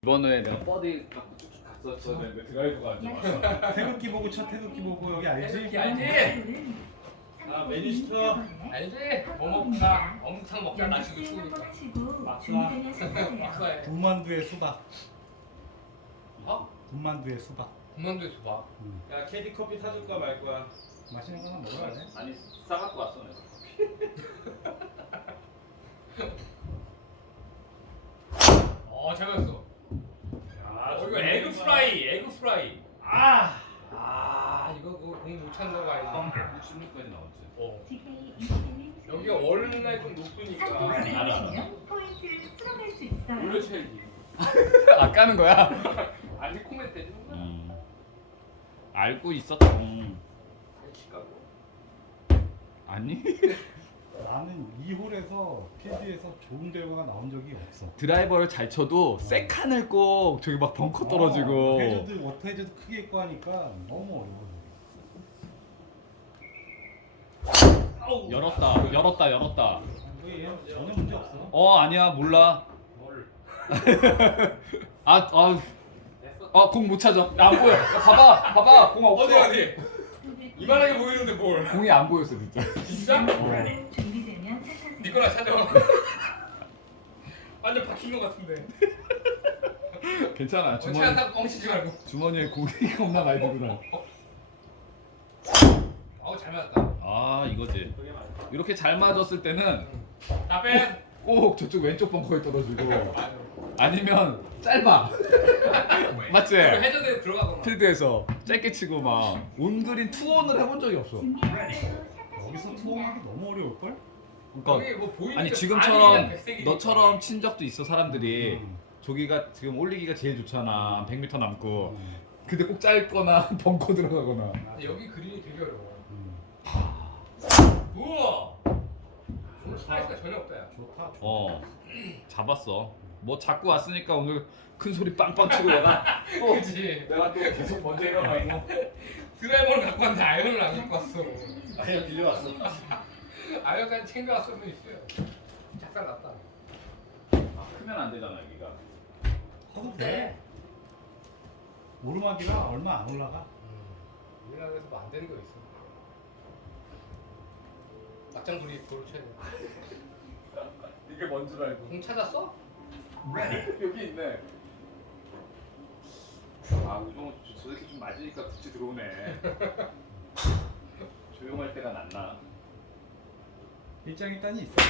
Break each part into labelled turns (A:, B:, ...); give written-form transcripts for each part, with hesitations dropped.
A: 이번에 내가 버디 갖고 쭉쭉 갔었는데 드라이브가 안 좋아.
B: 태극기 보고 쳐. 태극기 보고 여기 알지?
C: 알지?
B: 아 메뉴시터
C: 알지? 뭐 먹자. 엄청 먹자. 나 지금 추우니까. 막사해.
B: 군만두에 수박.
C: 어?
B: 군만두에 수박.
C: 군만두에 수박.
D: 야 캐디 커피 사줄까 말 거야?
B: 맛있는 거는 먹어야 돼.
A: 아니 싸갖고 왔어 내가.
C: 잘 봤어. 이거 에그 프라이, 에그 프라이. 이거 그거 공못 찬다고 봐야지.
A: 60분까지 나왔지.
C: 여기가 원래 좀 높으니까.
A: 알아.
E: 포인트를 쓸어갈 수 있어요.
C: 올려쳐야지.
A: 아 까는 거야?
C: 아니 코멘트 해주는 거야.
A: 알고 있었다.
C: 시카고.
A: 아니?
B: 나는 2홀에서 캐디에서 좋은 결과가 나온 적이 없어.
A: 드라이버를 잘 쳐도 세 칸을 꼭 저기 막 벙커 떨어지고.
B: 해저드 워터 해저드 크게 있고 하니까 너무 어려워.
A: 열었다.
B: 거의 전혀 문제 없어.
A: 아니야 몰라.
C: 뭘?
A: 공 못 찾아. 안 보여. 야, 봐봐 공 없어.
C: 어디? 이만하게 보이는데 뭘?
A: 공이 안 보였어 진짜.
C: 진짜?
E: 준비되면 차 타세요.
C: 니거나 찾아. 완전 박힌 거 같은데.
A: 괜찮아.
C: 차에 타고 뻥치지 말고.
A: 주머니에 공이 겁나 많이 들구나.
C: 잘 맞았다.
A: 이거지. 이렇게 잘 맞았을 때는
C: 다 빼.
A: 꼭 저쪽 왼쪽 벙커에 떨어지고 아니면 짧아. 맞지?
C: 해저드에 들어가거나.
A: 필드에서 짧게 치고 막 온그린 투혼을 해본 적이 없어.
B: 여기서 투어하기 너무 어려울걸?
A: 그러니까
C: 여기 뭐 보이는
A: 아니
C: 게
A: 지금처럼
C: 반이랑 백색이니까.
A: 너처럼 친 적도 있어 사람들이.
B: 음.
A: 저기가 지금 올리기가 제일 좋잖아. 100m 남고.
B: 음.
A: 근데 꼭 짧거나 벙커 들어가거나.
C: 근데 여기 그림이 되게 어려워.
B: 음.
C: 우와. 오늘 스트라이크가 전혀 없다 야.
B: 좋다.
A: 잡았어. 뭐 잡고 왔으니까 오늘 큰 소리 빵빵 치고 내가 또
C: 그렇지.
A: 내가 또 계속 먼저 일어나 있고.
C: 드라이버를 갖고 왔는데 아이언을 안 갖고 왔어.
A: 아니야 빌려왔어.
C: 아이언까지 챙겨왔으면 있어요. 작살 났다.
A: 크면 안 되잖아 여기가.
B: 해도 돼. 오르막이라 얼마 안 올라가.
C: 우리나라에서 뭐 안 되는 거 있어. 막장 돌이 볼을 쳐야 돼.
A: 이게 뭔 줄 알고.
C: 공 찾았어?
A: 여기 있네. 우정은 저렇게 좀 맞으니까 굳이 들어오네. 조용할 때가 낫나?
B: 일장일단이 있어.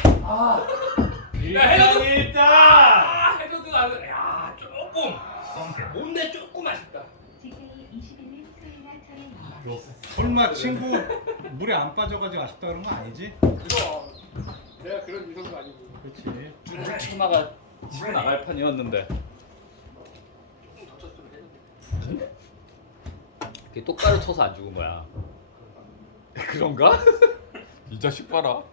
C: 일단 해저드 나는 야 조금 뭔데 조금 아쉽다.
E: GK 21일 수요일날 차례입니다.
B: 설마 친구 물에 안 빠져가지고 아쉽다 그런 거 아니지?
C: 그럼 내가 그런 유성도 아니고.
B: 그렇지.
A: 쭉쭉 치고 나갈 판이었는데.
C: 조금 더 쳤으면 했는데.
A: 그게 똑바로 쳐서 안 죽은 거야. 그런가? 이 자식 봐라.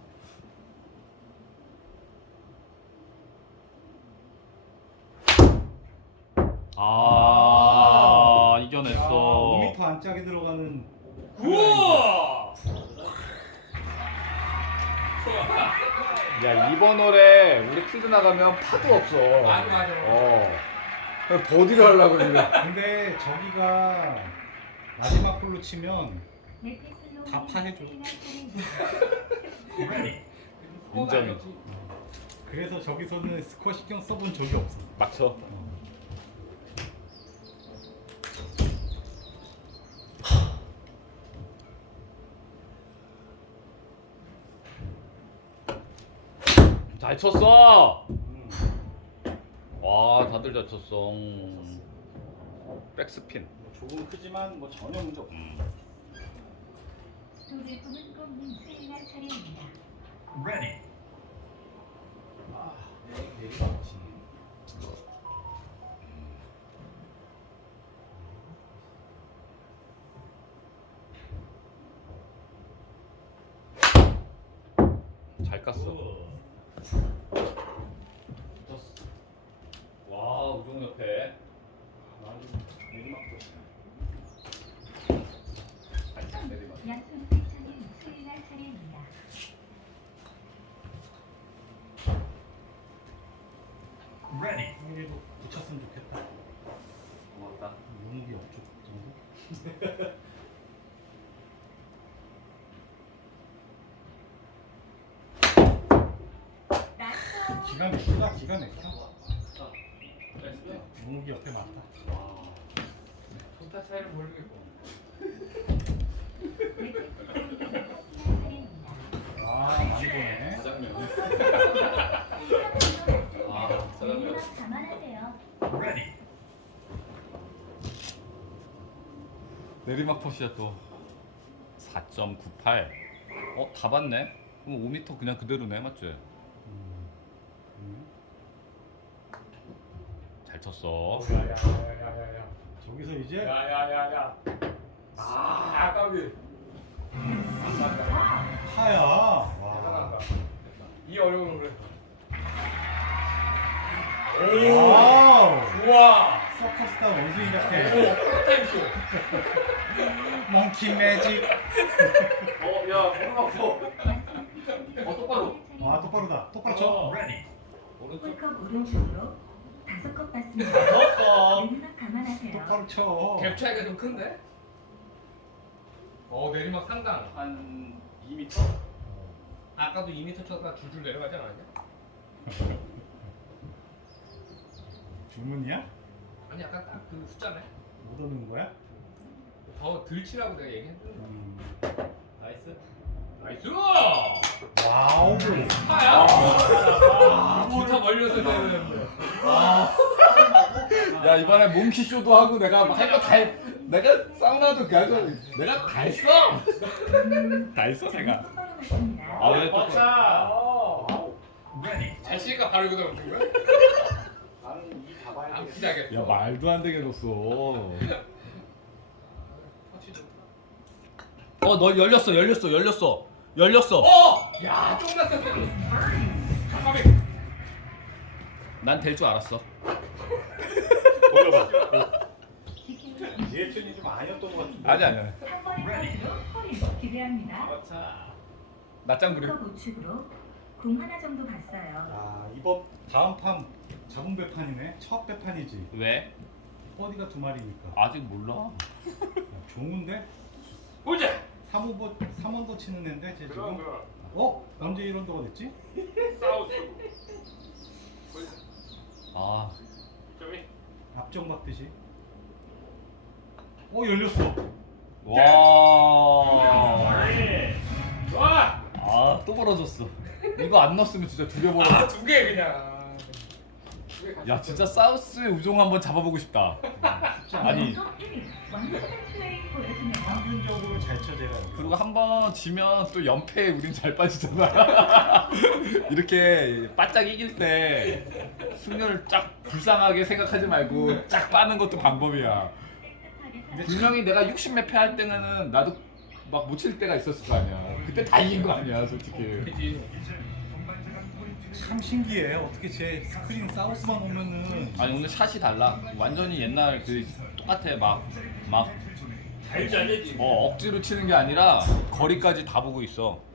A: 이겨냈어.
B: 5m 안짝에 들어가는.
C: 우와.
A: 야 이번 홀에 우리 필드 나가면 파도 없어.
C: 맞아.
A: 그냥 버디를 하려고 지금.
B: 근데 저기가 마지막 홀로 치면
E: 네페슬로
B: 다 파해줘.
A: 인정이지.
B: 그래서 저기서는 스코어 신경 써본 적이 없어.
A: 맞춰. 잘 쳤어. 와 다들 잘 쳤어. 백스핀.
B: 조금 크지만 뭐 전혀 문제 없어.
E: 소지품은 꼽는 수요일날 차례입니다.
A: 잘 깠어. 와 우종 옆에. 내리막.
E: 양손 세차는 수요일날 차례입니다.
B: 일부 붙였으면 좋겠다.
C: 나이스.
B: 기가 막히다 기가 막혀. 문욱이 옆에 맞다.
A: 손타 차이를 모르겠고.
B: 아 많이 보네.
A: 짜장면.
E: 내리막 감안하세요.
A: 내리막 컷이야 또 4.98. 다 봤네. 그럼 5m 그냥 그대로네, 맞지? 잘 쳤어.
D: 야야야야야야.
B: 저기서 이제
D: 야야야야. 아까비.
B: 파야. 와.
D: 대단하다. 이 어려운 노래.
B: 와우.
D: 우와.
B: 서커스타 원숭이 같아.
D: 땡큐.
B: 몽키 매직.
D: 야, 무릎 아파.
A: 똑바로.
B: 와 똑바로다. 똑바로 쳐.
C: 홀컵 오른쪽으로 5컵 받습니다. 내리막 감안하세요.
B: 똑바로 쳐.
D: 갭 차이가 좀 큰데? 내리막 상당.
A: 한 2m?
D: 아까도 2m 쳐다가 줄줄 내려가지 않았냐?
B: 주문이야?
D: 아니 아까 딱 그 숫자네.
B: 못 얻는 거야?
D: 더 들치라고 내가 얘기했는데. 나이스. 나이스!
B: 와우.
D: 파야? 기타 멀려서 되는데.
A: 야, 이번에 몽키쇼도 하고 내가 할 거 다 했. 내가 사우나도 가고 내가 다 했어. 다 했어 내가.
C: 똑바로 맞습니다.
A: 아, 왜 또?
D: 잘 치니까 바로 이거 넣는 거야? 안 피자겠어.
A: 야, 말도 안 되게 넣었어. 너 열렸어.
D: 야, 쫑났어. 까비.
A: 난 될 줄 알았어.
B: 리액션이 좀 아니었던 것 같은데.
A: 아니야.
C: 한 번의 컷으로 홀인 기대합니다.
A: 낮장 부려.
C: 홀컵 우측으로 공 하나 정도 봤어요.
B: 아 이번 다음 판 잡은 배판이네. 첫 배판이지.
A: 왜?
B: 버디가 2마리니까.
A: 아직 몰라.
B: 좋은데?
D: 보자.
B: 3원도 치는 애인데 쟤 지금.
D: 그럼.
B: 언제 1원도가 됐지?
D: 싸우고.
A: 아,
D: 점이.
B: 앞정 받듯이. 열렸어.
A: 와.
D: 좋아.
A: 아, 또 벌어졌어. 이거 안 넣었으면 진짜 두 개 벌어.
D: 두 개 그냥.
A: 야, 진짜 사우스의 우종 한번 잡아보고 싶다.
B: 쉽지 않아.
A: 아니.
C: 완벽한 플레이 보여주네요.
B: 평균적으로 잘 쳐져야 돼.
A: 그리고 한 번 지면 또 연패에 우린 잘 빠지잖아. 이렇게 바짝 이길 때 승률을 쫙 불쌍하게 생각하지 말고 쫙 빠는 것도 방법이야. 분명히 내가 60몇 패 할 때는 나도 막 못 칠 때가 있었을 거 아니야. 그때 다 이긴 거 아니야, 솔직히.
B: 참 신기해. 어떻게 제 스크린 사우스만 오면은
A: 아니, 오늘 샷이 달라. 완전히 옛날 그 똑같아. 막
D: 알지 알지.
A: 억지로 치는 게 아니라 거리까지 다 보고 있어.